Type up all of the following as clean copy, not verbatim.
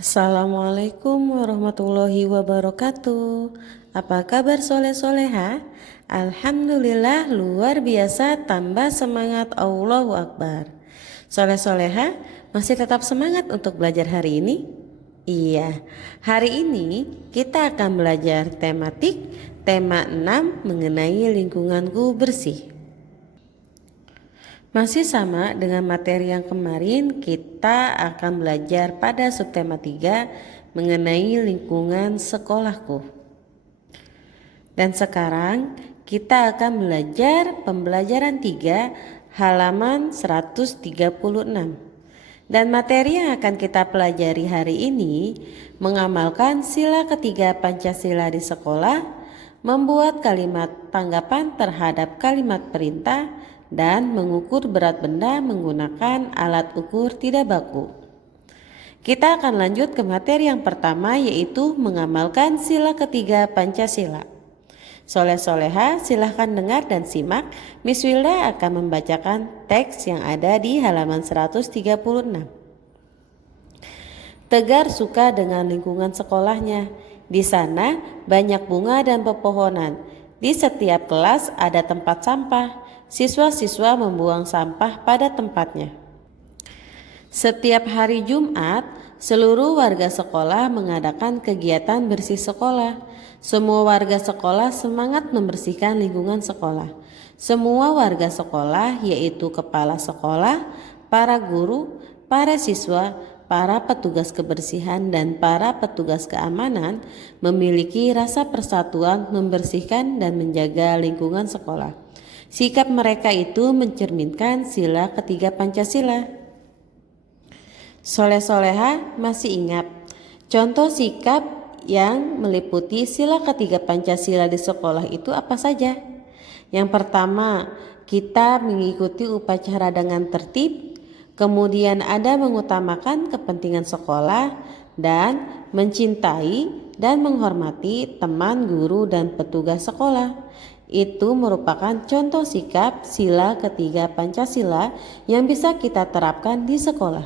Assalamualaikum warahmatullahi wabarakatuh. Apa kabar soleh-soleha? Alhamdulillah luar biasa, tambah semangat, Allahu Akbar. Soleh-soleha masih tetap semangat untuk belajar hari ini? Iya, hari ini kita akan belajar tematik tema 6 mengenai lingkunganku bersih. Masih sama dengan materi yang kemarin, kita akan belajar pada subtema 3 mengenai lingkungan sekolahku. Dan sekarang kita akan belajar pembelajaran 3 halaman 136. Dan materi yang akan kita pelajari hari ini mengamalkan sila ketiga Pancasila di sekolah, membuat kalimat tanggapan terhadap kalimat perintah, dan mengukur berat benda menggunakan alat ukur tidak baku. Kita akan lanjut ke materi yang pertama, yaitu mengamalkan sila ketiga Pancasila. Soleh-soleha silahkan dengar dan simak. Miss Wilda akan membacakan teks yang ada di halaman 136. Tegar suka dengan lingkungan sekolahnya. Di sana banyak bunga dan pepohonan. Di setiap kelas ada tempat sampah. Siswa-siswa membuang sampah pada tempatnya. Setiap hari Jumat, seluruh warga sekolah mengadakan kegiatan bersih sekolah. Semua warga sekolah semangat membersihkan lingkungan sekolah. Semua warga sekolah, yaitu kepala sekolah, para guru, para siswa, para petugas kebersihan, dan para petugas keamanan memiliki rasa persatuan membersihkan dan menjaga lingkungan sekolah. Sikap mereka itu mencerminkan sila ketiga Pancasila. Soleh-soleha masih ingat contoh sikap yang meliputi sila ketiga Pancasila di sekolah itu apa saja? Yang pertama, kita mengikuti upacara dengan tertib, kemudian ada mengutamakan kepentingan sekolah, dan mencintai dan menghormati teman, guru, dan petugas sekolah. Itu merupakan contoh sikap sila ketiga Pancasila yang bisa kita terapkan di sekolah.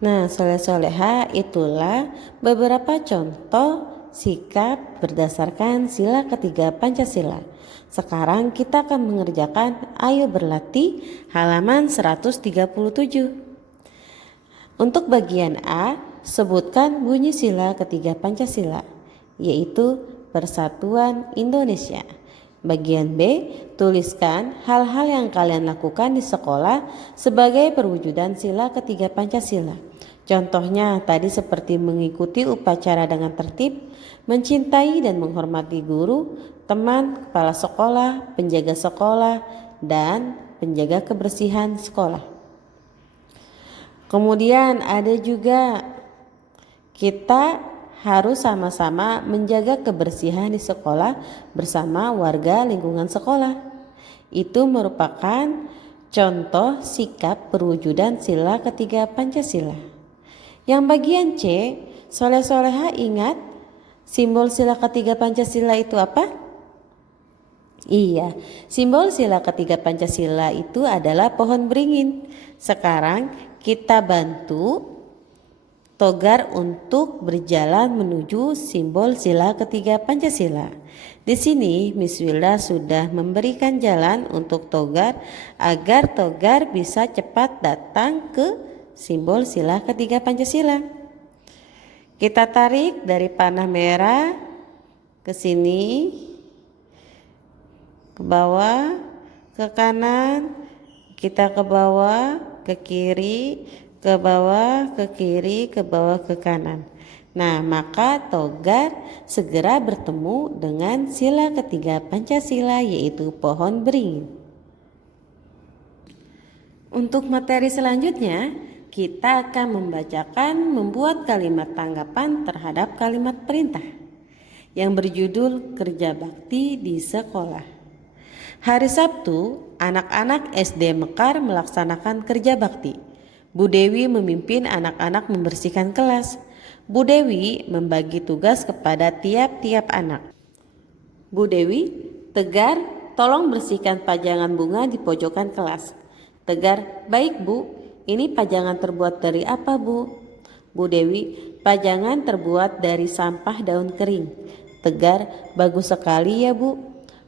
Nah, soleh-soleha, itulah beberapa contoh sikap berdasarkan sila ketiga Pancasila. Sekarang kita akan mengerjakan ayo berlatih halaman 137. Untuk bagian A, sebutkan bunyi sila ketiga Pancasila, yaitu Persatuan Indonesia. Bagian B, tuliskan hal-hal yang kalian lakukan di sekolah sebagai perwujudan sila ketiga Pancasila. Contohnya tadi seperti mengikuti upacara dengan tertib, mencintai dan menghormati guru, teman, kepala sekolah, penjaga sekolah, dan penjaga kebersihan sekolah. Kemudian ada juga kita harus sama-sama menjaga kebersihan di sekolah bersama warga lingkungan sekolah. Itu merupakan contoh sikap perwujudan sila ketiga Pancasila. Yang bagian C, soleh-soleha ingat simbol sila ketiga Pancasila itu apa? Iya, simbol sila ketiga Pancasila itu adalah pohon beringin. Sekarang kita bantu Togar untuk berjalan menuju simbol sila ketiga Pancasila. Di sini Miss Wilda sudah memberikan jalan untuk Togar agar Togar bisa cepat datang ke simbol sila ketiga Pancasila. Kita tarik dari panah merah ke sini, ke bawah, ke kanan, kita ke bawah, ke kiri, ke bawah, ke kiri, ke bawah, ke kanan. Nah, maka Togar segera bertemu dengan sila ketiga Pancasila, yaitu pohon beringin. Untuk materi selanjutnya, kita akan membuat kalimat tanggapan terhadap kalimat perintah yang berjudul Kerja Bakti di Sekolah. Hari Sabtu, anak-anak SD Mekar melaksanakan kerja bakti. Bu Dewi memimpin anak-anak membersihkan kelas. Bu Dewi membagi tugas kepada tiap-tiap anak. Bu Dewi, Tegar, tolong bersihkan pajangan bunga di pojokan kelas. Tegar, baik Bu, ini pajangan terbuat dari apa Bu? Bu Dewi, pajangan terbuat dari sampah daun kering. Tegar, bagus sekali ya Bu.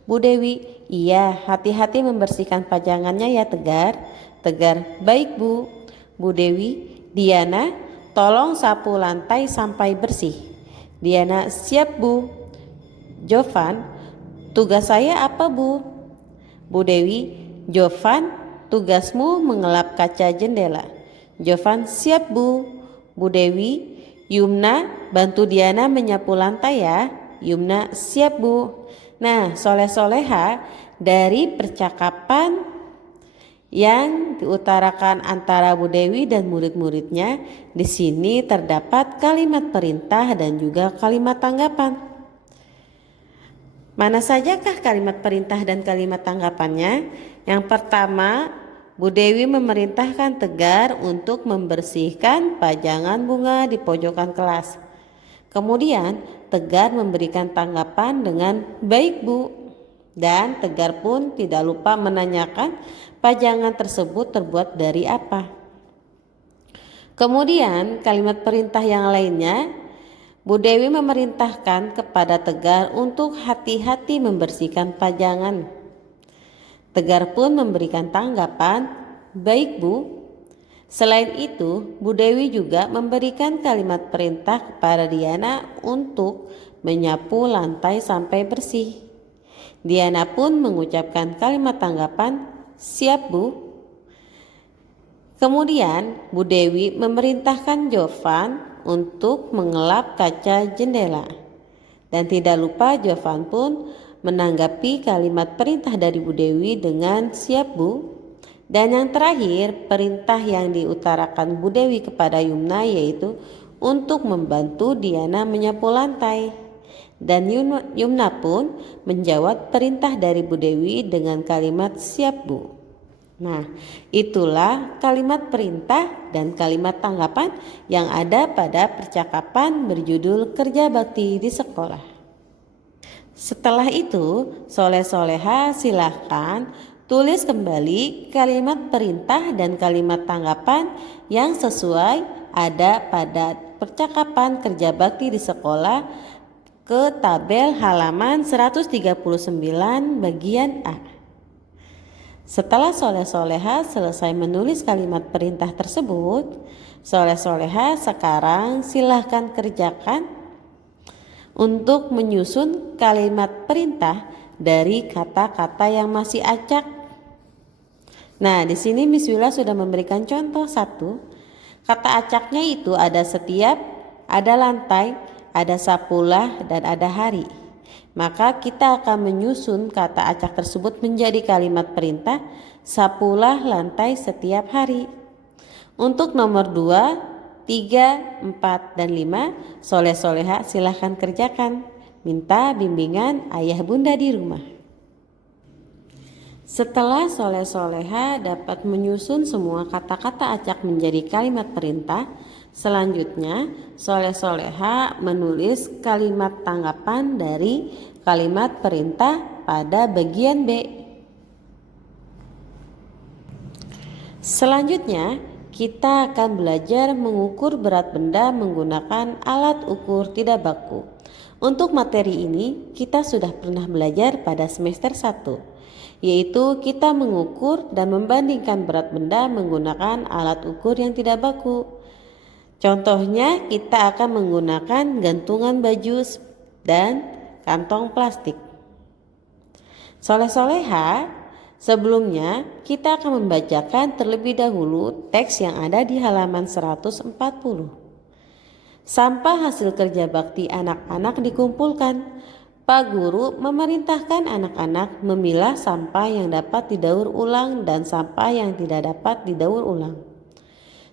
Bu Dewi, iya, hati-hati membersihkan pajangannya ya Tegar. Tegar, baik Bu. Bu Dewi, Diana, tolong sapu lantai sampai bersih. Diana, siap Bu. Jovan, tugas saya apa Bu? Bu Dewi, Jovan, tugasmu mengelap kaca jendela. Jovan, siap Bu. Bu Dewi, Yumna, bantu Diana menyapu lantai ya. Yumna, siap Bu. Nah, soleh-soleha, dari percakapan yang diutarakan antara Bu Dewi dan murid-muridnya, di sini terdapat kalimat perintah dan juga kalimat tanggapan. Mana sajakah kalimat perintah dan kalimat tanggapannya? Yang pertama, Bu Dewi memerintahkan Tegar untuk membersihkan pajangan bunga di pojokan kelas. Kemudian Tegar memberikan tanggapan dengan baik Bu. Dan Tegar pun tidak lupa menanyakan pajangan tersebut terbuat dari apa. Kemudian kalimat perintah yang lainnya, Bu Dewi memerintahkan kepada Tegar untuk hati-hati membersihkan pajangan. Tegar pun memberikan tanggapan, baik Bu. Selain itu, Bu Dewi juga memberikan kalimat perintah kepada Diana untuk menyapu lantai sampai bersih. Diana pun mengucapkan kalimat tanggapan, siap Bu. Kemudian Bu Dewi memerintahkan Jovan untuk mengelap kaca jendela. Dan tidak lupa Jovan pun menanggapi kalimat perintah dari Bu Dewi dengan siap Bu. Dan yang terakhir, perintah yang diutarakan Bu Dewi kepada Yumna yaitu untuk membantu Diana menyapu lantai. Dan Yumna pun menjawab perintah dari Bu Dewi dengan kalimat siap Bu. Nah, itulah kalimat perintah dan kalimat tanggapan yang ada pada percakapan berjudul Kerja Bakti di Sekolah. Setelah itu, soleh-soleha silahkan tulis kembali kalimat perintah dan kalimat tanggapan yang sesuai ada pada percakapan kerja bakti di sekolah ke tabel halaman 139 bagian A. Setelah soleh-soleha selesai menulis kalimat perintah tersebut, soleh-soleha sekarang silahkan kerjakan untuk menyusun kalimat perintah dari kata-kata yang masih acak. Nah, di sini Miss Willa sudah memberikan contoh satu. Kata acaknya itu ada setiap, ada lantai, ada sapulah, dan ada hari. Maka kita akan menyusun kata acak tersebut menjadi kalimat perintah, sapulah lantai setiap hari. Untuk nomor 2, 3, 4, dan 5, soleh-soleha silahkan kerjakan. Minta bimbingan ayah bunda di rumah. Setelah soleh-soleha dapat menyusun semua kata-kata acak menjadi kalimat perintah, selanjutnya soleh-soleha menulis kalimat tanggapan dari kalimat perintah pada bagian B. Selanjutnya kita akan belajar mengukur berat benda menggunakan alat ukur tidak baku. Untuk materi ini kita sudah pernah belajar pada semester 1. Yaitu kita mengukur dan membandingkan berat benda menggunakan alat ukur yang tidak baku. Contohnya kita akan menggunakan gantungan baju dan kantong plastik. Soleh-soleha, sebelumnya kita akan membacakan terlebih dahulu teks yang ada di halaman 140. Sampah hasil kerja bakti anak-anak dikumpulkan. Pak Guru memerintahkan anak-anak memilah sampah yang dapat didaur ulang dan sampah yang tidak dapat didaur ulang.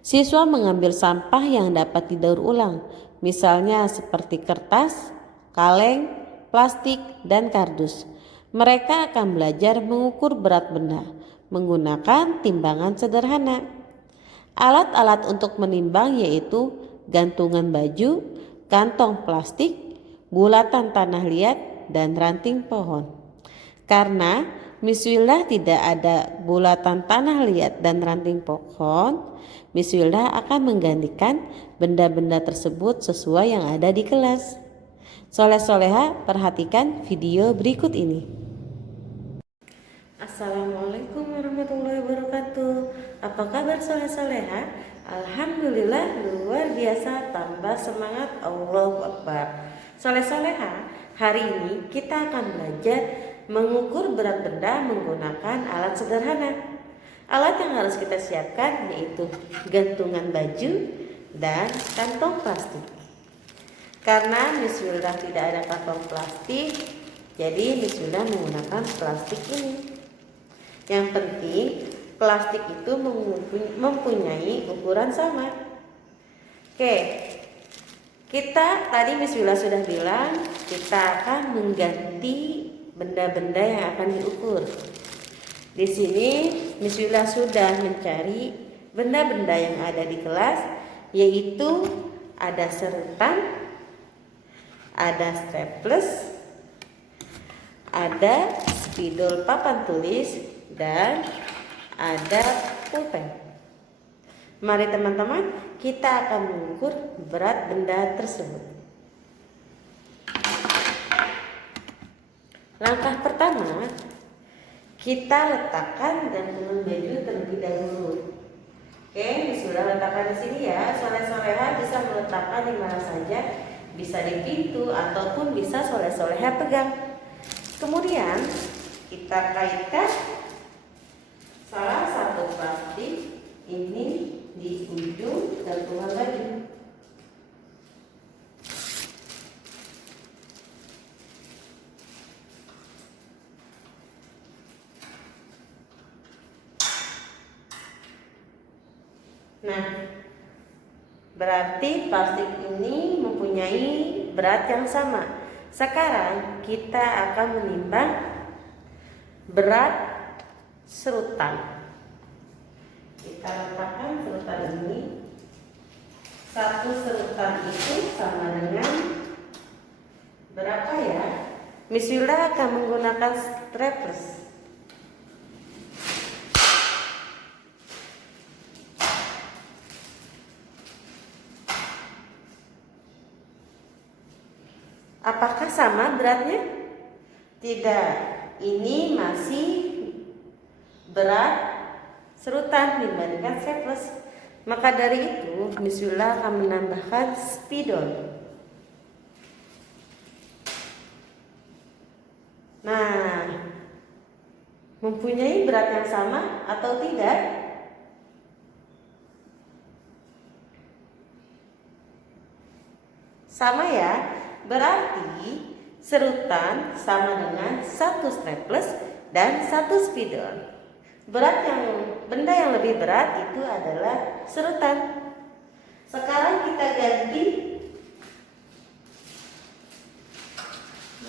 Siswa mengambil sampah yang dapat didaur ulang, misalnya seperti kertas, kaleng, plastik, dan kardus. Mereka akan belajar mengukur berat benda menggunakan timbangan sederhana. Alat-alat untuk menimbang yaitu gantungan baju, kantong plastik, bulatan tanah liat, dan ranting pohon. Karena Miss Wilda tidak ada bulatan tanah liat dan ranting pohon. Miss Wilda akan menggantikan benda-benda tersebut sesuai yang ada di kelas. Soleh-soleha, perhatikan video berikut ini. Assalamualaikum warahmatullahi wabarakatuh. Apa kabar soleh-soleha? Alhamdulillah luar biasa, tambah semangat, Allahu Akbar. Soleh-soleha, hari ini kita akan belajar mengukur berat benda menggunakan alat sederhana. Alat yang harus kita siapkan yaitu gantungan baju dan kantong plastik. Karena Miss Wilda tidak ada kantong plastik, jadi Miss Wilda menggunakan plastik ini. Yang penting plastik itu mempunyai ukuran sama. Oke, kita tadi Miss Wilda sudah bilang kita akan mengganti benda-benda yang akan diukur. Di sini Miss Wilda sudah mencari benda-benda yang ada di kelas, yaitu ada serutan, ada staples, ada spidol papan tulis, dan ada pulpen. Mari teman-teman, kita akan mengukur berat benda tersebut. Langkah pertama, kita letakkan gantungan baju terlebih dahulu. Oke, sudah letakkan di sini ya. Soleh-soleha bisa meletakkan di mana saja, bisa di pintu ataupun bisa soleh-soleha pegang. Kemudian kita kaitkan salah satu plastik ini di ujung gantungan baju. Nah, berarti plastik ini mempunyai berat yang sama. Sekarang kita akan menimbang berat serutan. Kita letakkan serutan ini. Satu serutan itu sama dengan berapa ya? Miss Wilda akan menggunakan staples. Apakah sama beratnya? Tidak, ini masih berat serutan dibandingkan staples. Maka dari itu Miss Wilda akan menambahkan spidol. Nah, mempunyai berat yang sama atau tidak? Sama ya. Berarti serutan sama dengan satu staples dan satu spidol. Benda yang lebih berat itu adalah serutan. Sekarang kita ganti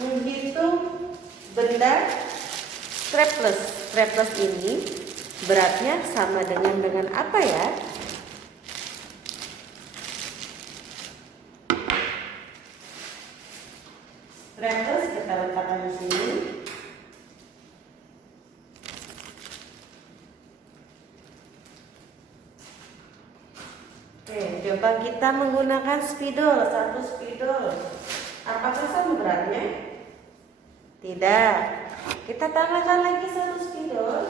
menghitung benda staples. Staples ini beratnya sama dengan apa ya? Staples kita letakkan di sini. Oke, coba kita menggunakan spidol, satu spidol. Apakah sama beratnya? Tidak. Kita tambahkan lagi satu spidol.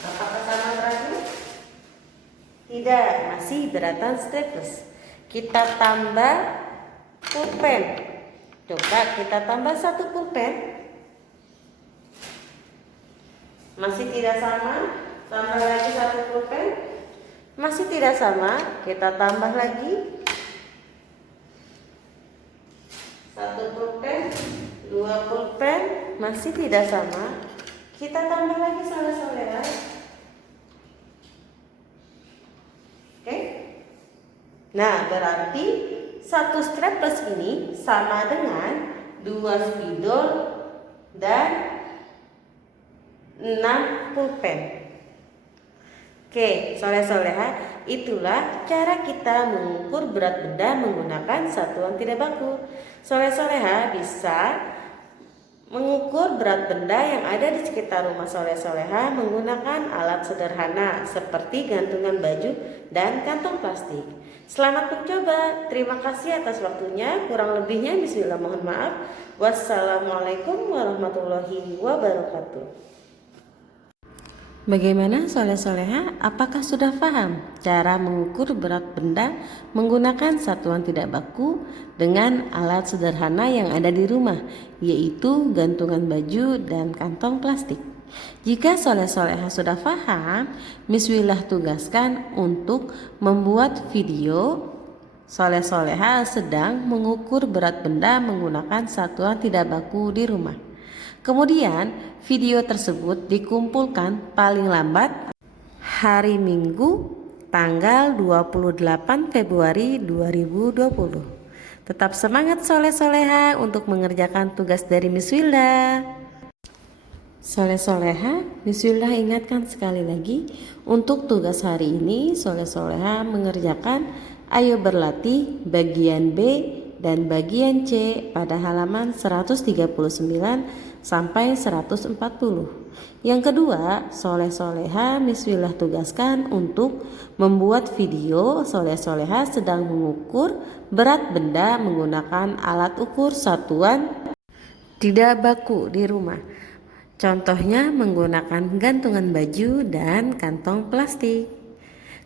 Apakah sama beratnya? Tidak, masih beratan staples. Kita tambah pulpen. Coba kita tambah satu pulpen. Masih tidak sama. Tambah lagi satu pulpen. Masih tidak sama. Kita tambah lagi satu pulpen, dua pulpen. Masih tidak sama. Kita tambah lagi soleh-soleha. Oke. Nah, berarti satu staples ini sama dengan dua spidol dan 6 pulpen. Oke, soleh-soleha, itulah cara kita mengukur berat benda menggunakan satuan tidak baku. Soleh-soleha bisa Mengukur berat benda yang ada di sekitar rumah soleh-soleha menggunakan alat sederhana seperti gantungan baju dan kantong plastik. Selamat mencoba. Terima kasih atas waktunya. Kurang lebihnya bismillah mohon maaf. Wassalamualaikum warahmatullahi wabarakatuh. Bagaimana soleh-soleha? Apakah sudah paham cara mengukur berat benda menggunakan satuan tidak baku dengan alat sederhana yang ada di rumah, yaitu gantungan baju dan kantong plastik? Jika soleh-soleha sudah paham, Miswillah tugaskan untuk membuat video soleh-soleha sedang mengukur berat benda menggunakan satuan tidak baku di rumah. Kemudian video tersebut dikumpulkan paling lambat hari Minggu tanggal 28 Februari 2020. Tetap semangat soleh-soleha untuk mengerjakan tugas dari Miswillah. Soleh-soleha, Miswillah ingatkan sekali lagi untuk tugas hari ini soleh-soleha mengerjakan ayo berlatih bagian B dan bagian C pada halaman 139 sampai 140. Yang kedua, soleh-soleha Miswillah tugaskan untuk membuat video soleh-soleha sedang mengukur berat benda menggunakan alat ukur satuan tidak baku di rumah. Contohnya menggunakan gantungan baju dan kantong plastik.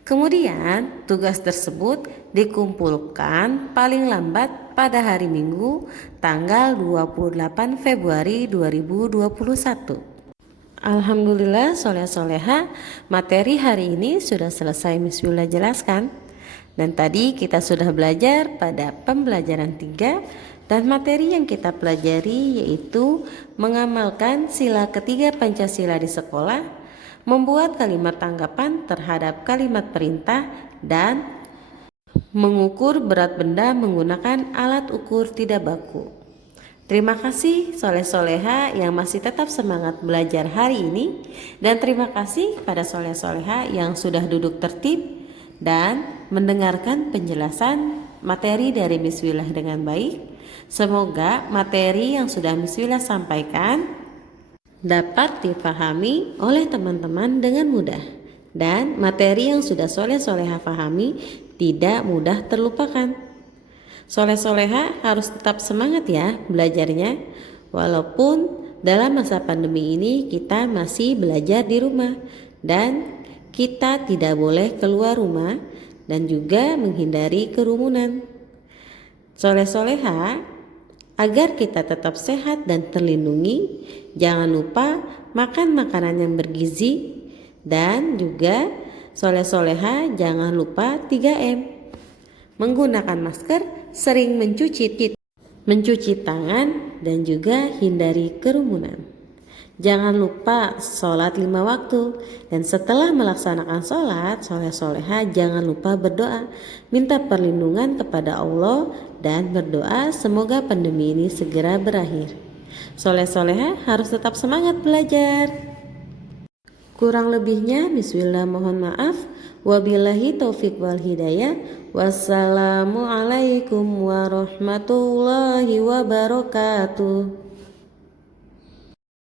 Kemudian tugas tersebut dikumpulkan paling lambat pada hari Minggu tanggal 28 Februari 2021. Alhamdulillah soleh-soleha, materi hari ini sudah selesai Miswillah jelaskan. Dan tadi kita sudah belajar pada pembelajaran 3 dan materi yang kita pelajari yaitu mengamalkan sila ketiga Pancasila di sekolah, membuat kalimat tanggapan terhadap kalimat perintah, dan mengukur berat benda menggunakan alat ukur tidak baku. Terima kasih soleh-soleha yang masih tetap semangat belajar hari ini, dan terima kasih pada soleh-soleha yang sudah duduk tertib dan mendengarkan penjelasan materi dari Miswillah dengan baik. Semoga materi yang sudah Miswillah sampaikan dapat dipahami oleh teman-teman dengan mudah, dan materi yang sudah soleh-soleha pahami tidak mudah terlupakan. Soleh-soleha harus tetap semangat ya belajarnya, walaupun dalam masa pandemi ini kita masih belajar di rumah dan kita tidak boleh keluar rumah dan juga menghindari kerumunan. Soleh-soleha, agar kita tetap sehat dan terlindungi, jangan lupa makan makanan yang bergizi, dan juga soleh-soleha jangan lupa 3M. Menggunakan masker, sering mencuci tangan, dan juga hindari kerumunan. Jangan lupa sholat 5 waktu, dan setelah melaksanakan sholat, soleh-soleha jangan lupa berdoa, minta perlindungan kepada Allah, dan berdoa semoga pandemi ini segera berakhir. Soleh-soleha harus tetap semangat belajar. Kurang lebihnya Bismillah mohon maaf. Wabillahi taufiq wal hidayah. Wassalamualaikum warahmatullahi wabarakatuh.